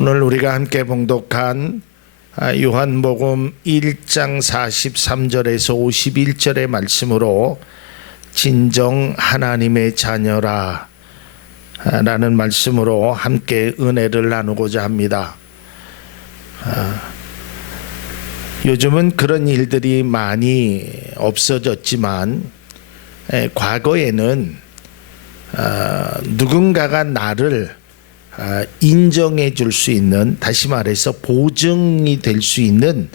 오늘 우리가 함께 봉독한 요한복음 1장 43절에서 51절의 말씀으로 진정 하나님의 자녀라 라는 말씀으로 함께 은혜를 나누고자 합니다. 요즘은 그런 일들이 많이 없어졌지만 과거에는 누군가가 나를 인정해 줄 수 있는, 다시 말해서 보증이 될 수 있는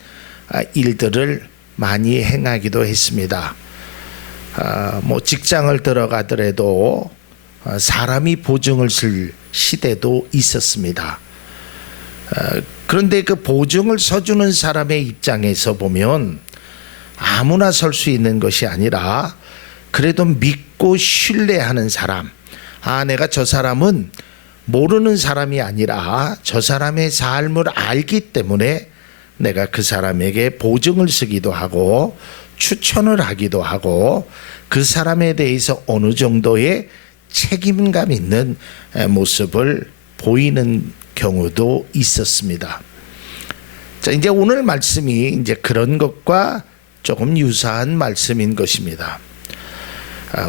일들을 많이 행하기도 했습니다. 직장을 들어가더라도 사람이 보증을 쓸 시대도 있었습니다. 그런데 그 보증을 서주는 사람의 입장에서 보면 아무나 설 수 있는 것이 아니라 그래도 믿고 신뢰하는 사람, 내가 저 사람은 모르는 사람이 아니라 저 사람의 삶을 알기 때문에 내가 그 사람에게 보증을 쓰기도 하고 추천을 하기도 하고 그 사람에 대해서 어느 정도의 책임감 있는 모습을 보이는 경우도 있었습니다. 자, 이제 오늘 말씀이 이제 그런 것과 조금 유사한 말씀인 것입니다.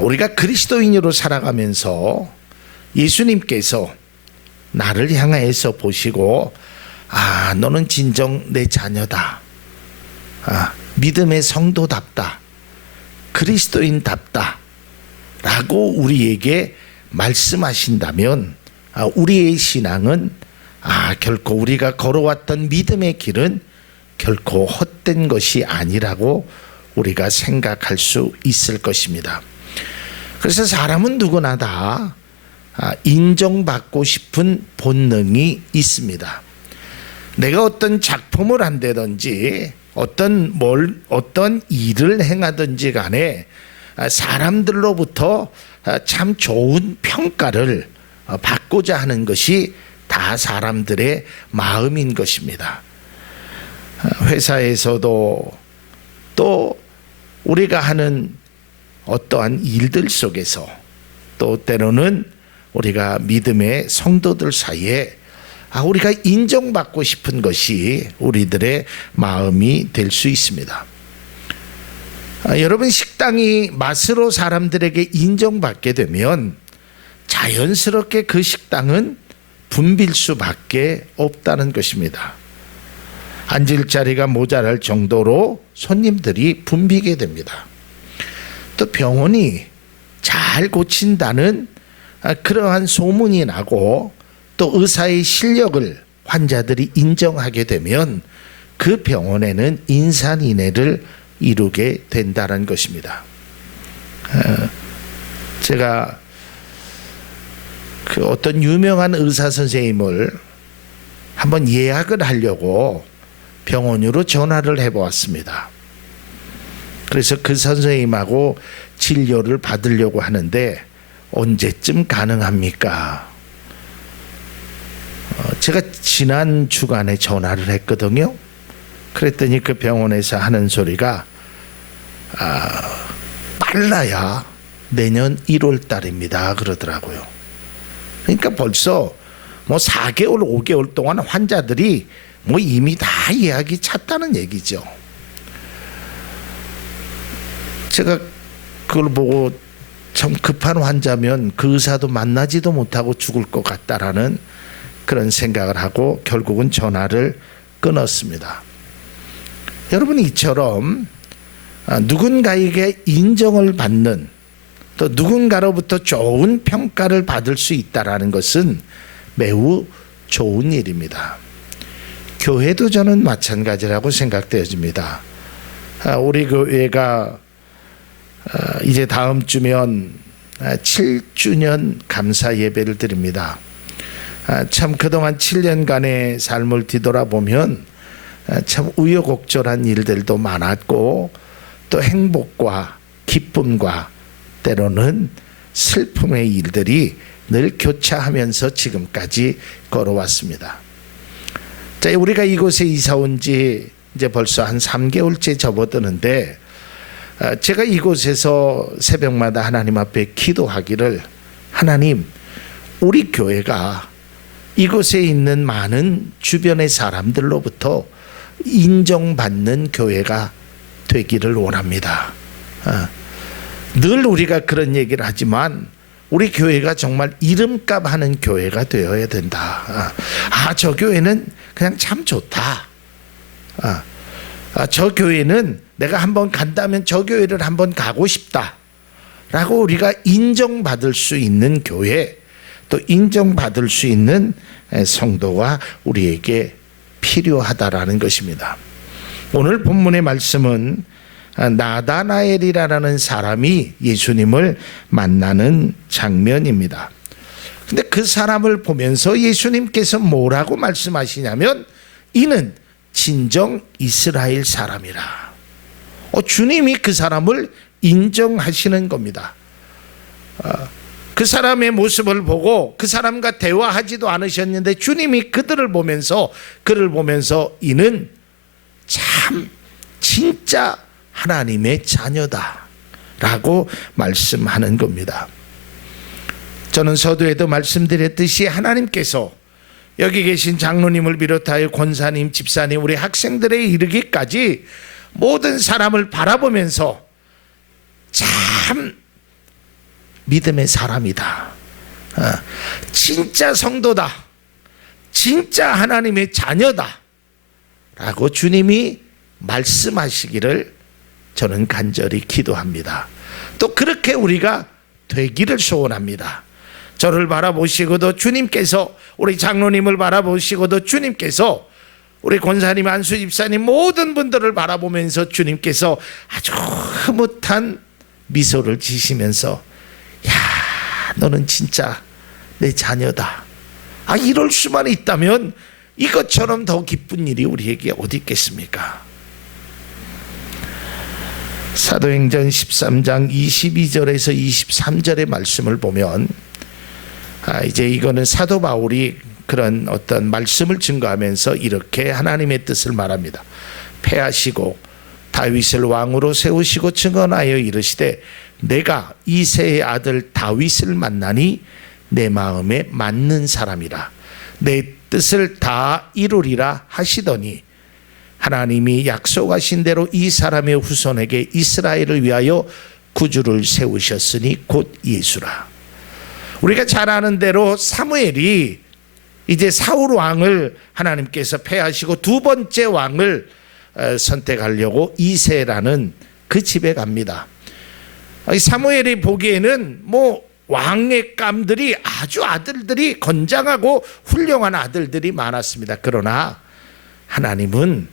우리가 그리스도인으로 살아가면서 예수님께서 나를 향해서 보시고 너는 진정 내 자녀다, 믿음의 성도답다, 그리스도인답다 라고 우리에게 말씀하신다면 우리의 신앙은 결코 우리가 걸어왔던 믿음의 길은 결코 헛된 것이 아니라고 우리가 생각할 수 있을 것입니다. 그래서 사람은 누구나 다 인정받고 싶은 본능이 있습니다. 내가 어떤 작품을 한다든지 어떤 일을 행하든지 간에 사람들로부터 참 좋은 평가를 받고자 하는 것이 다 사람들의 마음인 것입니다. 회사에서도 또 우리가 하는 어떠한 일들 속에서 또 때로는 우리가 믿음의 성도들 사이에 우리가 인정받고 싶은 것이 우리들의 마음이 될 수 있습니다. 여러분, 식당이 맛으로 사람들에게 인정받게 되면 자연스럽게 그 식당은 붐빌 수밖에 없다는 것입니다. 앉을 자리가 모자랄 정도로 손님들이 붐비게 됩니다. 또 병원이 잘 고친다는 그러한 소문이 나고 또 의사의 실력을 환자들이 인정하게 되면 그 병원에는 인산인해를 이루게 된다는 것입니다. 제가 그 어떤 유명한 의사 선생님을 한번 예약을 하려고 병원으로 전화를 해보았습니다. 그래서 그 선생님하고 진료를 받으려고 하는데 언제쯤 가능합니까? 제가 지난 주간에 전화를 했거든요. 그랬더니 그 병원에서 하는 소리가 빨라야 내년 1월 달입니다 그러더라고요. 그러니까 벌써 4개월 5개월 동안 환자들이 이미 다 예약이 찼다는 얘기죠. 제가 그걸 보고 참 급한 환자면 그 의사도 만나지도 못하고 죽을 것 같다라는 그런 생각을 하고 결국은 전화를 끊었습니다. 여러분, 이처럼 누군가에게 인정을 받는, 또 누군가로부터 좋은 평가를 받을 수 있다라는 것은 매우 좋은 일입니다. 교회도 저는 마찬가지라고 생각되어집니다. 우리 교회가 이제 다음 주면 7주년 감사 예배를 드립니다. 참 그동안 7년간의 삶을 뒤돌아보면 참 우여곡절한 일들도 많았고 또 행복과 기쁨과 때로는 슬픔의 일들이 늘 교차하면서 지금까지 걸어왔습니다. 자, 우리가 이곳에 이사 온 지 이제 벌써 한 3개월째 접어드는데 제가 이곳에서 새벽마다 하나님 앞에 기도하기를, 하나님, 우리 교회가 이곳에 있는 많은 주변의 사람들로부터 인정받는 교회가 되기를 원합니다. 늘 우리가 그런 얘기를 하지만 우리 교회가 정말 이름값 하는 교회가 되어야 된다. 저 교회는 그냥 참 좋다. 저 교회는 내가 한번 간다면 저 교회를 한번 가고 싶다 라고 우리가 인정받을 수 있는 교회, 또 인정받을 수 있는 성도가 우리에게 필요하다라는 것입니다. 오늘 본문의 말씀은 나다나엘이라는 사람이 예수님을 만나는 장면입니다. 근데 그 사람을 보면서 예수님께서 뭐라고 말씀하시냐면 이는 진정 이스라엘 사람이라. 주님이 그 사람을 인정하시는 겁니다. 그 사람의 모습을 보고 그 사람과 대화하지도 않으셨는데 주님이 그를 보면서 이는 참 진짜 하나님의 자녀다 라고 말씀하는 겁니다. 저는 서두에도 말씀드렸듯이 하나님께서 여기 계신 장로님을 비롯하여 권사님, 집사님, 우리 학생들에 이르기까지 모든 사람을 바라보면서 참 믿음의 사람이다, 진짜 성도다, 진짜 하나님의 자녀다 라고 주님이 말씀하시기를 저는 간절히 기도합니다. 또 그렇게 우리가 되기를 소원합니다. 저를 바라보시고도 주님께서, 우리 장로님을 바라보시고도 주님께서, 우리 권사님, 안수 집사님 모든 분들을 바라보면서 주님께서 아주 흐뭇한 미소를 지시면서 야, 너는 진짜 내 자녀다. 이럴 수만 있다면 이것처럼 더 기쁜 일이 우리에게 어디 있겠습니까? 사도행전 13장 22절에서 23절의 말씀을 보면 이제 이거는 사도 바울이 그런 어떤 말씀을 증거하면서 이렇게 하나님의 뜻을 말합니다. 패하시고 다윗을 왕으로 세우시고 증언하여 이르시되 내가 이새의 아들 다윗을 만나니 내 마음에 맞는 사람이라 내 뜻을 다 이루리라 하시더니 하나님이 약속하신 대로 이 사람의 후손에게 이스라엘을 위하여 구주를 세우셨으니 곧 예수라. 우리가 잘 아는 대로 사무엘이 이제 사울 왕을 하나님께서 패하시고 두 번째 왕을 선택하려고 이새라는 그 집에 갑니다. 사무엘이 보기에는 왕의 감들이 아주 아들들이 건장하고 훌륭한 아들들이 많았습니다. 그러나 하나님은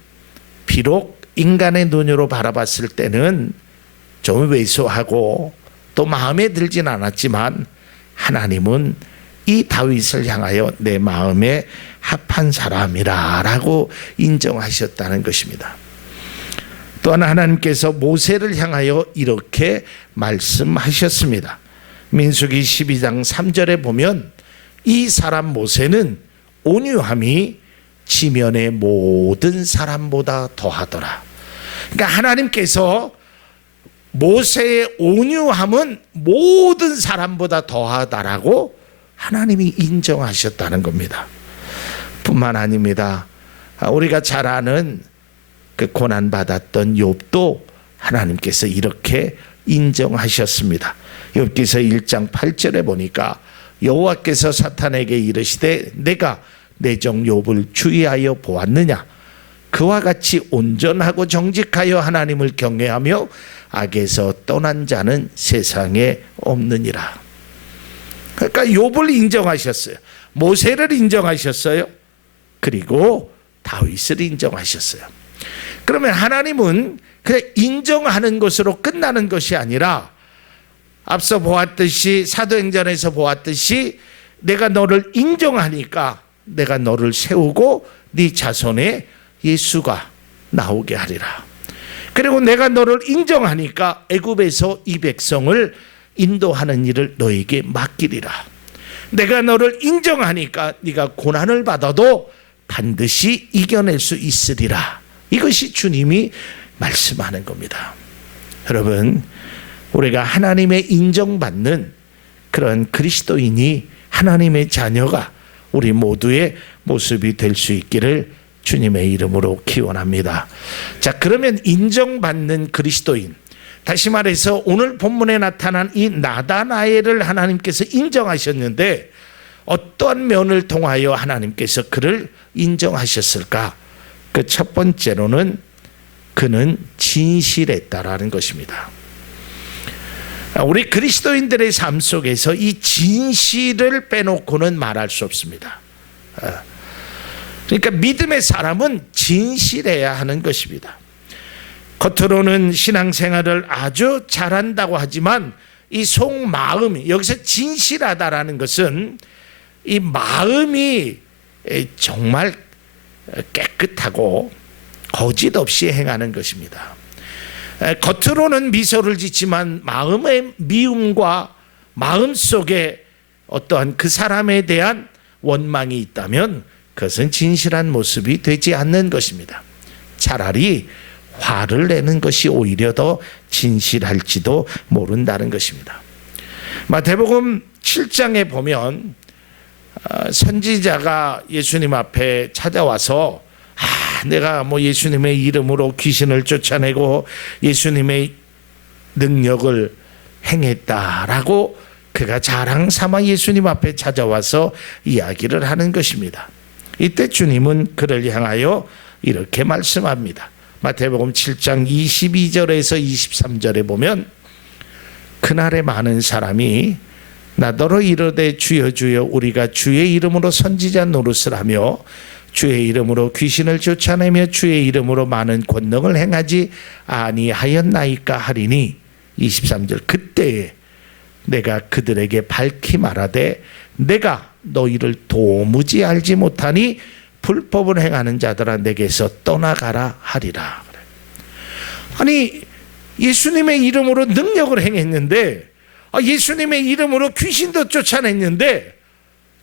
비록 인간의 눈으로 바라봤을 때는 좀 왜소하고 또 마음에 들진 않았지만 하나님은 이 다윗을 향하여 내 마음에 합한 사람이라 라고 인정하셨다는 것입니다. 또한 하나님께서 모세를 향하여 이렇게 말씀하셨습니다. 민수기 12장 3절에 보면 이 사람 모세는 온유함이 지면의 모든 사람보다 더하더라. 그러니까 하나님께서 모세의 온유함은 모든 사람보다 더하다라고 하나님이 인정하셨다는 겁니다. 뿐만 아닙니다. 우리가 잘 아는 그 고난받았던 욥도 하나님께서 이렇게 인정하셨습니다. 욥기서 1장 8절에 보니까 여호와께서 사탄에게 이르시되 내가 내 종 욥을 주의하여 보았느냐 그와 같이 온전하고 정직하여 하나님을 경외하며 악에서 떠난 자는 세상에 없느니라. 그러니까 욥을 인정하셨어요. 모세를 인정하셨어요. 그리고 다윗을 인정하셨어요. 그러면 하나님은 그냥 인정하는 것으로 끝나는 것이 아니라 앞서 보았듯이 사도행전에서 보았듯이 내가 너를 인정하니까 내가 너를 세우고 네 자손에 예수가 나오게 하리라. 그리고 내가 너를 인정하니까 애굽에서 이 백성을 인도하는 일을 너에게 맡기리라. 내가 너를 인정하니까 네가 고난을 받아도 반드시 이겨낼 수 있으리라. 이것이 주님이 말씀하는 겁니다. 여러분, 우리가 하나님의 인정받는 그런 그리스도인이, 하나님의 자녀가 우리 모두의 모습이 될 수 있기를 주님의 이름으로 기원합니다. 자, 그러면 인정받는 그리스도인, 다시 말해서 오늘 본문에 나타난 이 나다나엘을 하나님께서 인정하셨는데 어떠한 면을 통하여 하나님께서 그를 인정하셨을까? 그 첫 번째로는 그는 진실했다라는 것입니다. 우리 그리스도인들의 삶 속에서 이 진실을 빼놓고는 말할 수 없습니다. 그러니까 믿음의 사람은 진실해야 하는 것입니다. 겉으로는 신앙생활을 아주 잘한다고 하지만 이 속마음이, 여기서 진실하다라는 것은 이 마음이 정말 깨끗하고 거짓 없이 행하는 것입니다. 겉으로는 미소를 짓지만 마음의 미움과 마음 속에 어떠한 그 사람에 대한 원망이 있다면 그것은 진실한 모습이 되지 않는 것입니다. 차라리 화를 내는 것이 오히려 더 진실할지도 모른다는 것입니다. 마태복음 7장에 보면 선지자가 예수님 앞에 찾아와서 내가 예수님의 이름으로 귀신을 쫓아내고 예수님의 능력을 행했다라고 그가 자랑 삼아 예수님 앞에 찾아와서 이야기를 하는 것입니다. 이때 주님은 그를 향하여 이렇게 말씀합니다. 마태복음 7장 22절에서 23절에 보면 그날에 많은 사람이 나더러 이르되 주여 주여 우리가 주의 이름으로 선지자 노릇을 하며 주의 이름으로 귀신을 쫓아내며 주의 이름으로 많은 권능을 행하지 아니하였나이까 하리니 23절 그때에 내가 그들에게 밝히 말하되 내가 너희를 도무지 알지 못하니 불법을 행하는 자들아 내게서 떠나가라 하리라. 아니 예수님의 이름으로 능력을 행했는데 예수님의 이름으로 귀신도 쫓아냈는데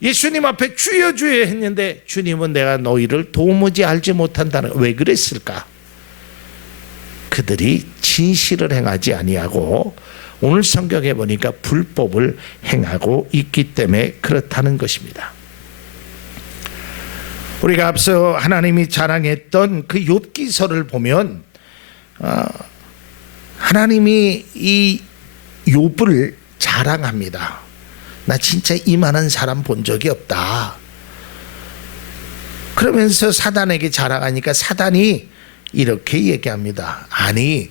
예수님 앞에 주여 주여 했는데 주님은 내가 너희를 도무지 알지 못한다는, 왜 그랬을까? 그들이 진실을 행하지 아니하고 오늘 성경에 보니까 불법을 행하고 있기 때문에 그렇다는 것입니다. 우리가 앞서 하나님이 자랑했던 그 욥기서를 보면 하나님이 이 욥을 자랑합니다. 나 진짜 이만한 사람 본 적이 없다. 그러면서 사단에게 자랑하니까 사단이 이렇게 얘기합니다. 아니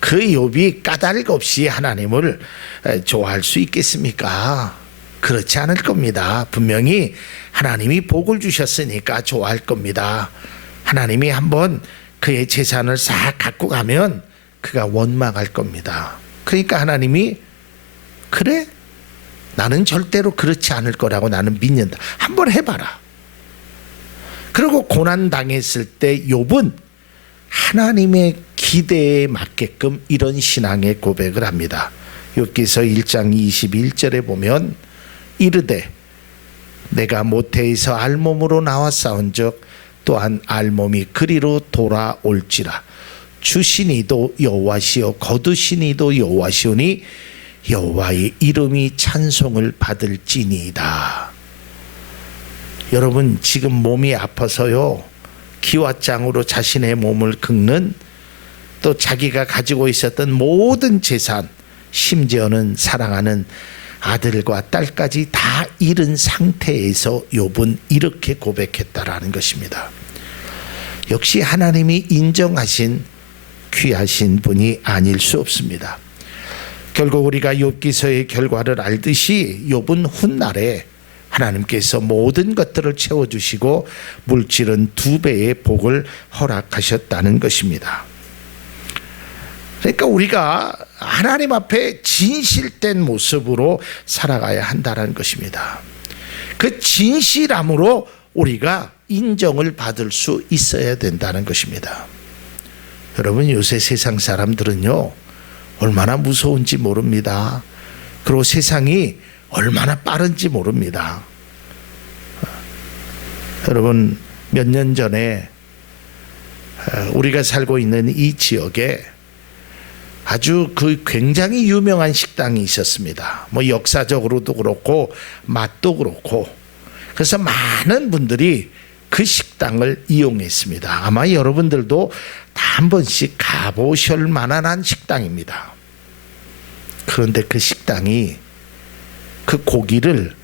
그 욥이 까닭 없이 하나님을 좋아할 수 있겠습니까? 그렇지 않을 겁니다. 분명히 하나님이 복을 주셨으니까 좋아할 겁니다. 하나님이 한번 그의 재산을 싹 갖고 가면 그가 원망할 겁니다. 그러니까 하나님이 그래? 나는 절대로 그렇지 않을 거라고 나는 믿는다. 한번 해봐라. 그리고 고난 당했을 때 욥은 하나님의 기대에 맞게끔 이런 신앙의 고백을 합니다. 욥기서 1장 21절에 보면 이르되 내가 모태에서 알몸으로 나와 싸운즉 또한 알몸이 그리로 돌아올지라 주시니도 여호와시요 거두시니도 여호와시오니 여호와의 이름이 찬송을 받을지니이다. 여러분 지금 몸이 아파서요 기와장으로 자신의 몸을 긁는, 또 자기가 가지고 있었던 모든 재산, 심지어는 사랑하는 아들과 딸까지 다 잃은 상태에서 욥은 이렇게 고백했다라는 것입니다. 역시 하나님이 인정하신 귀하신 분이 아닐 수 없습니다. 결국 우리가 욥기서의 결과를 알듯이 욥은 훗날에 하나님께서 모든 것들을 채워주시고 물질은 2배의 복을 허락하셨다는 것입니다. 그러니까 우리가 하나님 앞에 진실된 모습으로 살아가야 한다는 것입니다. 그 진실함으로 우리가 인정을 받을 수 있어야 된다는 것입니다. 여러분 요새 세상 사람들은요 얼마나 무서운지 모릅니다. 그리고 세상이 얼마나 빠른지 모릅니다. 여러분 몇 년 전에 우리가 살고 있는 이 지역에 아주 그 굉장히 유명한 식당이 있었습니다. 뭐 역사적으로도 그렇고 맛도 그렇고 그래서 많은 분들이 그 식당을 이용했습니다. 아마 여러분들도 다 한 번씩 가보실 만한 식당입니다. 그런데 그 식당이 그 고기를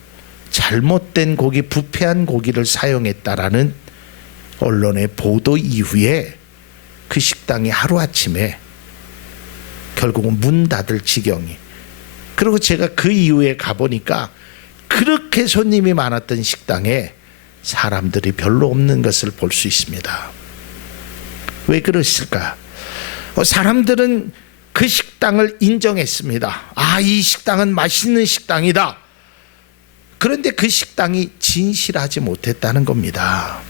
잘못된 고기, 부패한 고기를 사용했다라는 언론의 보도 이후에 그 식당이 하루아침에 결국은 문 닫을 지경이. 그리고 제가 그 이후에 가보니까 그렇게 손님이 많았던 식당에 사람들이 별로 없는 것을 볼 수 있습니다. 왜 그랬을까? 사람들은 그 식당을 인정했습니다. 아, 이 식당은 맛있는 식당이다. 그런데 그 식당이 진실하지 못했다는 겁니다.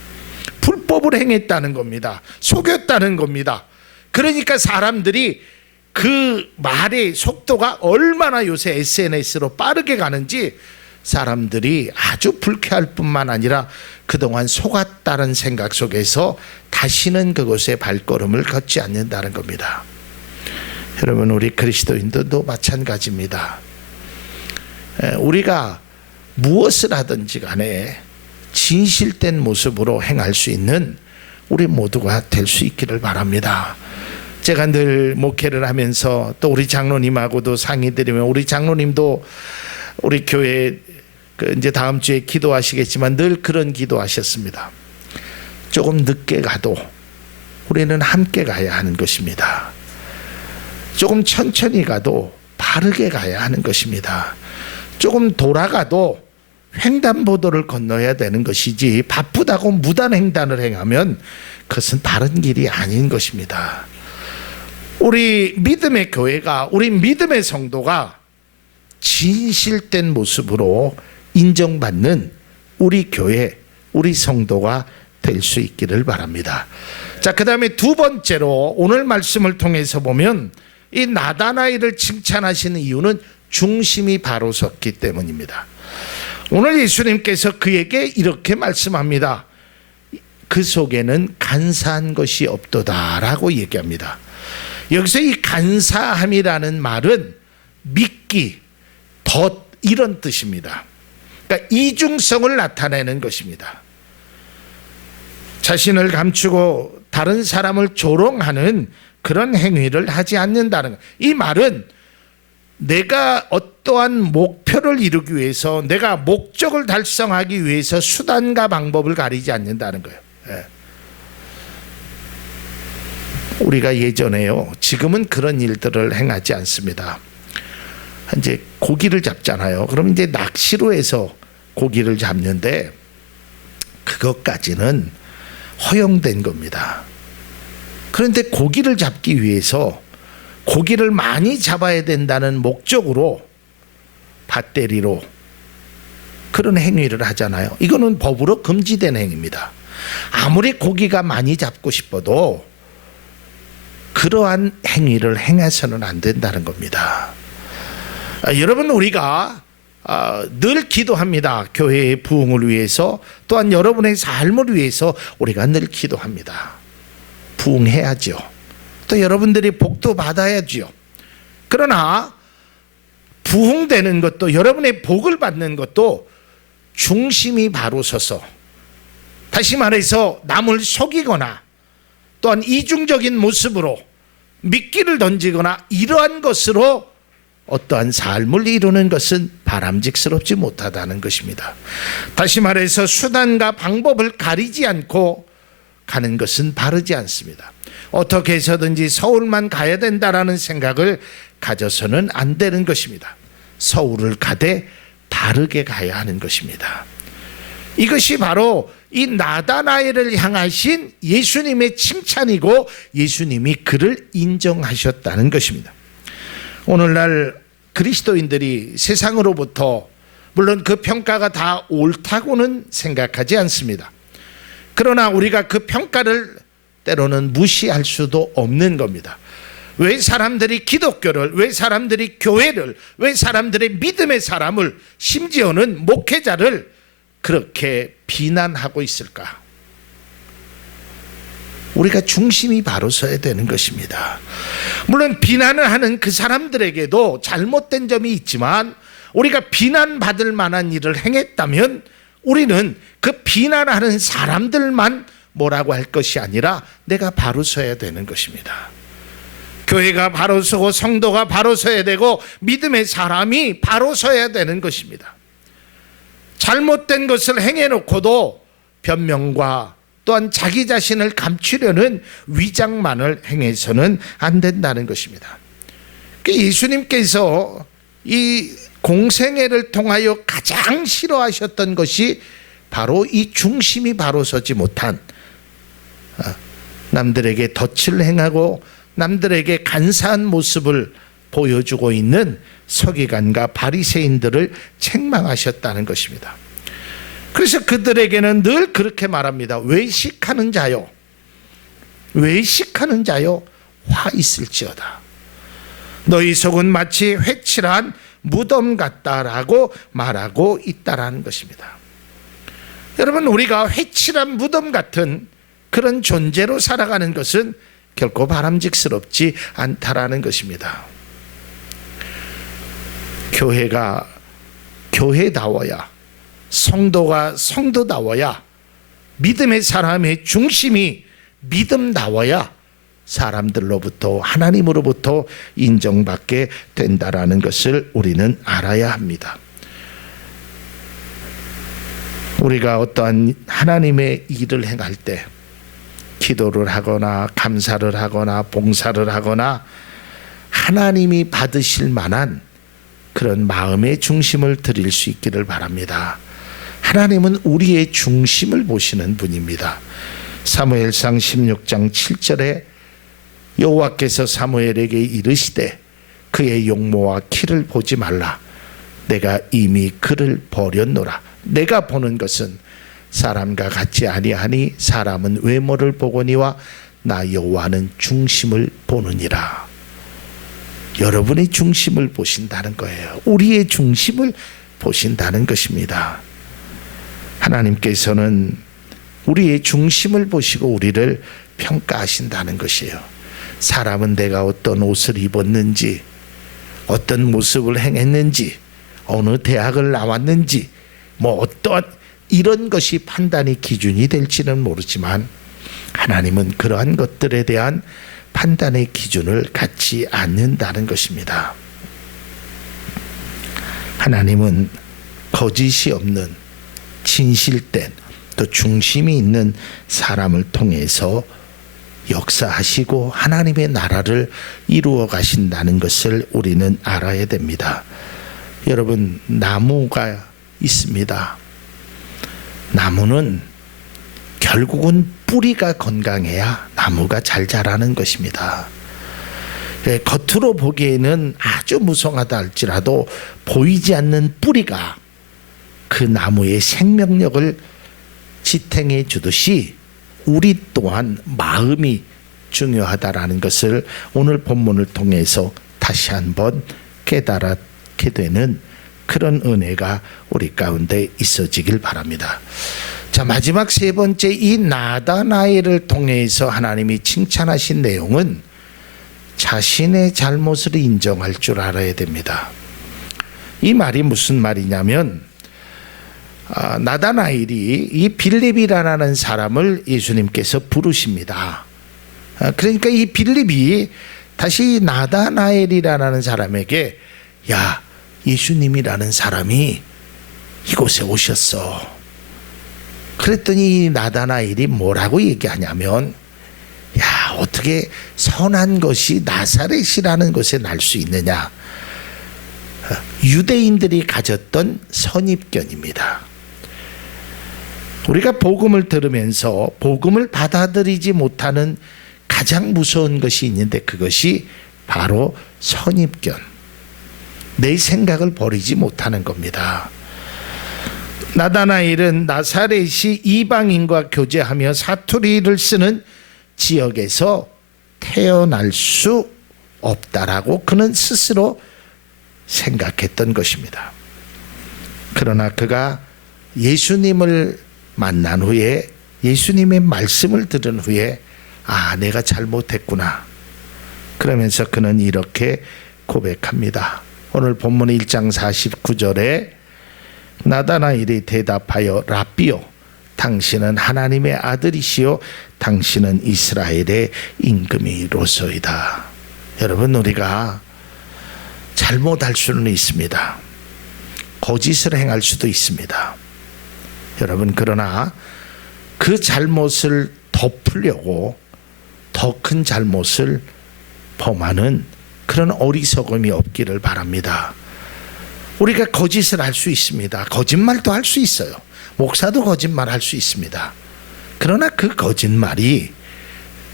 불법을 행했다는 겁니다. 속였다는 겁니다. 그러니까 사람들이 그 말의 속도가 얼마나 요새 SNS로 빠르게 가는지 사람들이 아주 불쾌할 뿐만 아니라 그동안 속았다는 생각 속에서 다시는 그곳에 발걸음을 걷지 않는다는 겁니다. 여러분, 우리 그리스도인들도 마찬가지입니다. 우리가 무엇을 하든지 간에 진실된 모습으로 행할 수 있는 우리 모두가 될 수 있기를 바랍니다. 제가 늘 목회를 하면서 또 우리 장로님하고도 상의드리면, 우리 장로님도 우리 교회 이제 다음 주에 기도하시겠지만 늘 그런 기도하셨습니다. 조금 늦게 가도 우리는 함께 가야 하는 것입니다. 조금 천천히 가도 바르게 가야 하는 것입니다. 조금 돌아가도 횡단보도를 건너야 되는 것이지 바쁘다고 무단횡단을 행하면 그것은 바른 길이 아닌 것입니다. 우리 믿음의 교회가, 우리 믿음의 성도가 진실된 모습으로 인정받는 우리 교회, 우리 성도가 될 수 있기를 바랍니다. 자, 그 다음에 두 번째로 오늘 말씀을 통해서 보면 이 나다나엘을 칭찬하시는 이유는 중심이 바로 섰기 때문입니다. 오늘 예수님께서 그에게 이렇게 말씀합니다. 그 속에는 간사한 것이 없도다라고 얘기합니다. 여기서 이 간사함이라는 말은 믿기, 덧 이런 뜻입니다. 그러니까 이중성을 나타내는 것입니다. 자신을 감추고 다른 사람을 조롱하는 그런 행위를 하지 않는다는 것. 이 말은 내가 어떠한 목표를 이루기 위해서, 내가 목적을 달성하기 위해서 수단과 방법을 가리지 않는다는 거예요. 우리가 예전에요, 지금은 그런 일들을 행하지 않습니다. 이제 고기를 잡잖아요. 그럼 이제 낚시로 해서 고기를 잡는데 그것까지는 허용된 겁니다. 그런데 고기를 잡기 위해서 고기를 많이 잡아야 된다는 목적으로 밧데리로 그런 행위를 하잖아요. 이거는 법으로 금지된 행위입니다. 아무리 고기가 많이 잡고 싶어도 그러한 행위를 행해서는 안 된다는 겁니다. 여러분, 우리가 늘 기도합니다. 교회의 부흥을 위해서, 또한 여러분의 삶을 위해서 우리가 늘 기도합니다. 부흥해야죠. 또 여러분들이 복도 받아야죠. 그러나 부흥되는 것도, 여러분의 복을 받는 것도 중심이 바로 서서, 다시 말해서 남을 속이거나 또한 이중적인 모습으로 미끼를 던지거나 이러한 것으로 어떠한 삶을 이루는 것은 바람직스럽지 못하다는 것입니다. 다시 말해서 수단과 방법을 가리지 않고 가는 것은 바르지 않습니다. 어떻게 해서든지 서울만 가야 된다라는 생각을 가져서는 안 되는 것입니다. 서울을 가되 바르게 가야 하는 것입니다. 이것이 바로 이 나다나엘을 향하신 예수님의 칭찬이고 예수님이 그를 인정하셨다는 것입니다. 오늘날 그리스도인들이 세상으로부터 물론 그 평가가 다 옳다고는 생각하지 않습니다. 그러나 우리가 그 평가를 때로는 무시할 수도 없는 겁니다. 왜 사람들이 기독교를, 왜 사람들이 교회를, 왜 사람들의 믿음의 사람을, 심지어는 목회자를 그렇게 비난하고 있을까? 우리가 중심이 바로 서야 되는 것입니다. 물론 비난을 하는 그 사람들에게도 잘못된 점이 있지만 우리가 비난받을 만한 일을 행했다면 우리는 그 비난하는 사람들만 뭐라고 할 것이 아니라 내가 바로 서야 되는 것입니다. 교회가 바로 서고 성도가 바로 서야 되고 믿음의 사람이 바로 서야 되는 것입니다. 잘못된 것을 행해놓고도 변명과 또한 자기 자신을 감추려는 위장만을 행해서는 안 된다는 것입니다. 예수님께서 이 공생애를 통하여 가장 싫어하셨던 것이 바로 이 중심이 바로 서지 못한, 남들에게 덫을 행하고 남들에게 간사한 모습을 보여주고 있는 서기관과 바리새인들을 책망하셨다는 것입니다. 그래서 그들에게는 늘 그렇게 말합니다. 외식하는 자요, 외식하는 자요, 화 있을지어다. 너희 속은 마치 회칠한 무덤 같다라고 말하고 있다라는 것입니다. 여러분, 우리가 회칠한 무덤 같은 그런 존재로 살아가는 것은 결코 바람직스럽지 않다라는 것입니다. 교회가 교회다워야, 성도가 성도다워야, 믿음의 사람의 중심이 믿음다워야 사람들로부터, 하나님으로부터 인정받게 된다라는 것을 우리는 알아야 합니다. 우리가 어떠한 하나님의 일을 행할 때, 기도를 하거나 감사를 하거나 봉사를 하거나 하나님이 받으실 만한 그런 마음의 중심을 드릴 수 있기를 바랍니다. 하나님은 우리의 중심을 보시는 분입니다. 사무엘상 16장 7절에 여호와께서 사무엘에게 이르시되 그의 용모와 키를 보지 말라. 내가 이미 그를 버렸노라. 내가 보는 것은 사람과 같지 아니하니 사람은 외모를 보거니와 나 여호와는 중심을 보느니라. 여러분의 중심을 보신다는 거예요. 우리의 중심을 보신다는 것입니다. 하나님께서는 우리의 중심을 보시고 우리를 평가하신다는 것이에요. 사람은 내가 어떤 옷을 입었는지, 어떤 모습을 행했는지, 어느 대학을 나왔는지, 어떤 이런 것이 판단의 기준이 될지는 모르지만 하나님은 그러한 것들에 대한 판단의 기준을 갖지 않는다는 것입니다. 하나님은 거짓이 없는 진실된 또 중심이 있는 사람을 통해서 역사하시고 하나님의 나라를 이루어 가신다는 것을 우리는 알아야 됩니다. 여러분, 나무가 있습니다. 나무는 결국은 뿌리가 건강해야 나무가 잘 자라는 것입니다. 겉으로 보기에는 아주 무성하다 할지라도 보이지 않는 뿌리가 그 나무의 생명력을 지탱해 주듯이 우리 또한 마음이 중요하다라는 것을 오늘 본문을 통해서 다시 한번 깨달게 되는 그런 은혜가 우리 가운데 있어지길 바랍니다. 자, 마지막 세 번째, 이 나다나엘을 통해서 하나님이 칭찬하신 내용은 자신의 잘못을 인정할 줄 알아야 됩니다. 이 말이 무슨 말이냐면, 나다나엘이 이 빌립이라는 사람을 예수님께서 부르십니다. 그러니까 이 빌립이 다시 나다나엘이라는 사람에게, 야, 예수님이라는 사람이 이곳에 오셨어. 그랬더니 나다나엘이 뭐라고 얘기하냐면, 야, 어떻게 선한 것이 나사렛이라는 것에 날 수 있느냐. 유대인들이 가졌던 선입견입니다. 우리가 복음을 들으면서 복음을 받아들이지 못하는 가장 무서운 것이 있는데 그것이 바로 선입견, 내 생각을 버리지 못하는 겁니다. 나다나엘은 나사렛이 이방인과 교제하며 사투리를 쓰는 지역에서 태어날 수 없다라고 그는 스스로 생각했던 것입니다. 그러나 그가 예수님을 만난 후에, 예수님의 말씀을 들은 후에, 내가 잘못했구나. 그러면서 그는 이렇게 고백합니다. 오늘 본문 1장 49절에 나다나엘이 대답하여 라삐요, 당신은 하나님의 아들이시요 당신은 이스라엘의 임금이로소이다. 여러분, 우리가 잘못할 수는 있습니다. 거짓을 행할 수도 있습니다. 여러분, 그러나 그 잘못을 덮으려고 더 큰 잘못을 범하는 그런 어리석음이 없기를 바랍니다. 우리가 거짓을 할 수 있습니다. 거짓말도 할 수 있어요. 목사도 거짓말 할 수 있습니다. 그러나 그 거짓말이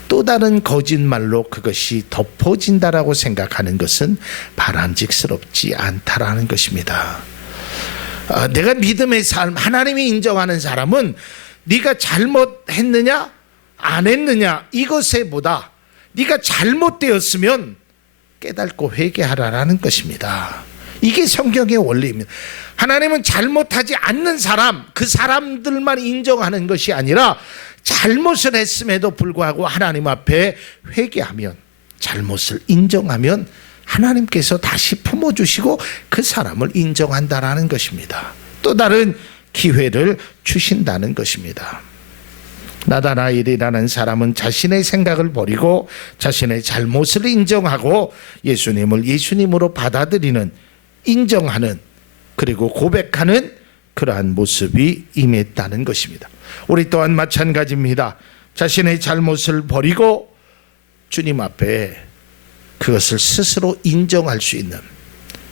또 다른 거짓말로 그것이 덮어진다라고 생각하는 것은 바람직스럽지 않다라는 것입니다. 내가 믿음의 삶, 하나님이 인정하는 사람은 네가 잘못했느냐 안 했느냐 이것에 보다 네가 잘못되었으면 깨닫고 회개하라라는 것입니다. 이게 성경의 원리입니다. 하나님은 잘못하지 않는 사람, 그 사람들만 인정하는 것이 아니라 잘못을 했음에도 불구하고 하나님 앞에 회개하면, 잘못을 인정하면 하나님께서 다시 품어주시고 그 사람을 인정한다라는 것입니다. 또 다른 기회를 주신다는 것입니다. 나다나엘이라는 사람은 자신의 생각을 버리고 자신의 잘못을 인정하고 예수님을 예수님으로 받아들이는, 인정하는, 그리고 고백하는 그러한 모습이 임했다는 것입니다. 우리 또한 마찬가지입니다. 자신의 잘못을 버리고 주님 앞에 그것을 스스로 인정할 수 있는,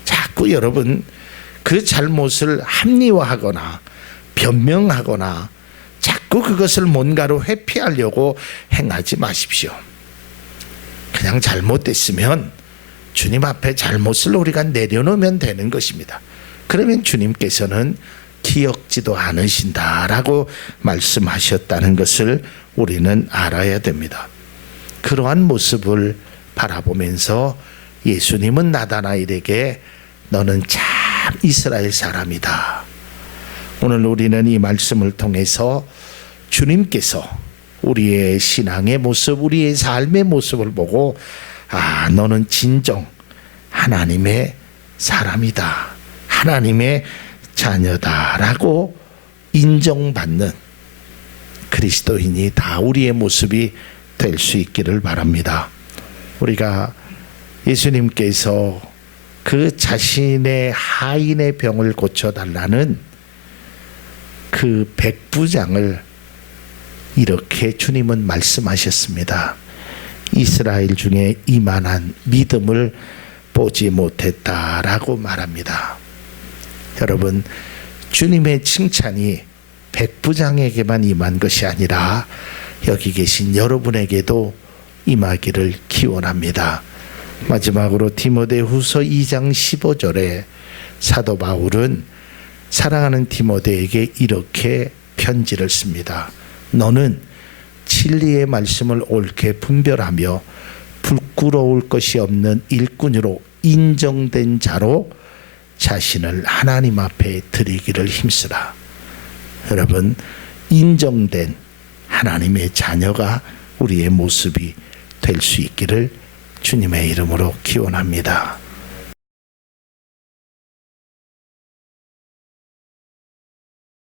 자꾸 여러분 그 잘못을 합리화하거나 변명하거나 자꾸 그것을 뭔가로 회피하려고 행하지 마십시오. 그냥 잘못됐으면 주님 앞에 잘못을 우리가 내려놓으면 되는 것입니다. 그러면 주님께서는 기억지도 않으신다라고 말씀하셨다는 것을 우리는 알아야 됩니다. 그러한 모습을 바라보면서 예수님은 나다나엘에게 너는 참 이스라엘 사람이다. 오늘 우리는 이 말씀을 통해서 주님께서 우리의 신앙의 모습, 우리의 삶의 모습을 보고 너는 진정 하나님의 사람이다, 하나님의 자녀다라고 인정받는 그리스도인이 다 우리의 모습이 될 수 있기를 바랍니다. 우리가 예수님께서 그 자신의 하인의 병을 고쳐달라는 그 백부장을 이렇게 주님은 말씀하셨습니다. 이스라엘 중에 이만한 믿음을 보지 못했다라고 말합니다. 여러분, 주님의 칭찬이 백부장에게만 임한 것이 아니라 여기 계신 여러분에게도 임하기를 기원합니다. 마지막으로 디모데후서 2장 15절에 사도 바울은 사랑하는 디모데에게 이렇게 편지를 씁니다. 너는 진리의 말씀을 옳게 분별하며 부끄러울 것이 없는 일꾼으로 인정된 자로 자신을 하나님 앞에 드리기를 힘쓰라. 여러분, 인정된 하나님의 자녀가 우리의 모습이 될 수 있기를 주님의 이름으로 기원합니다.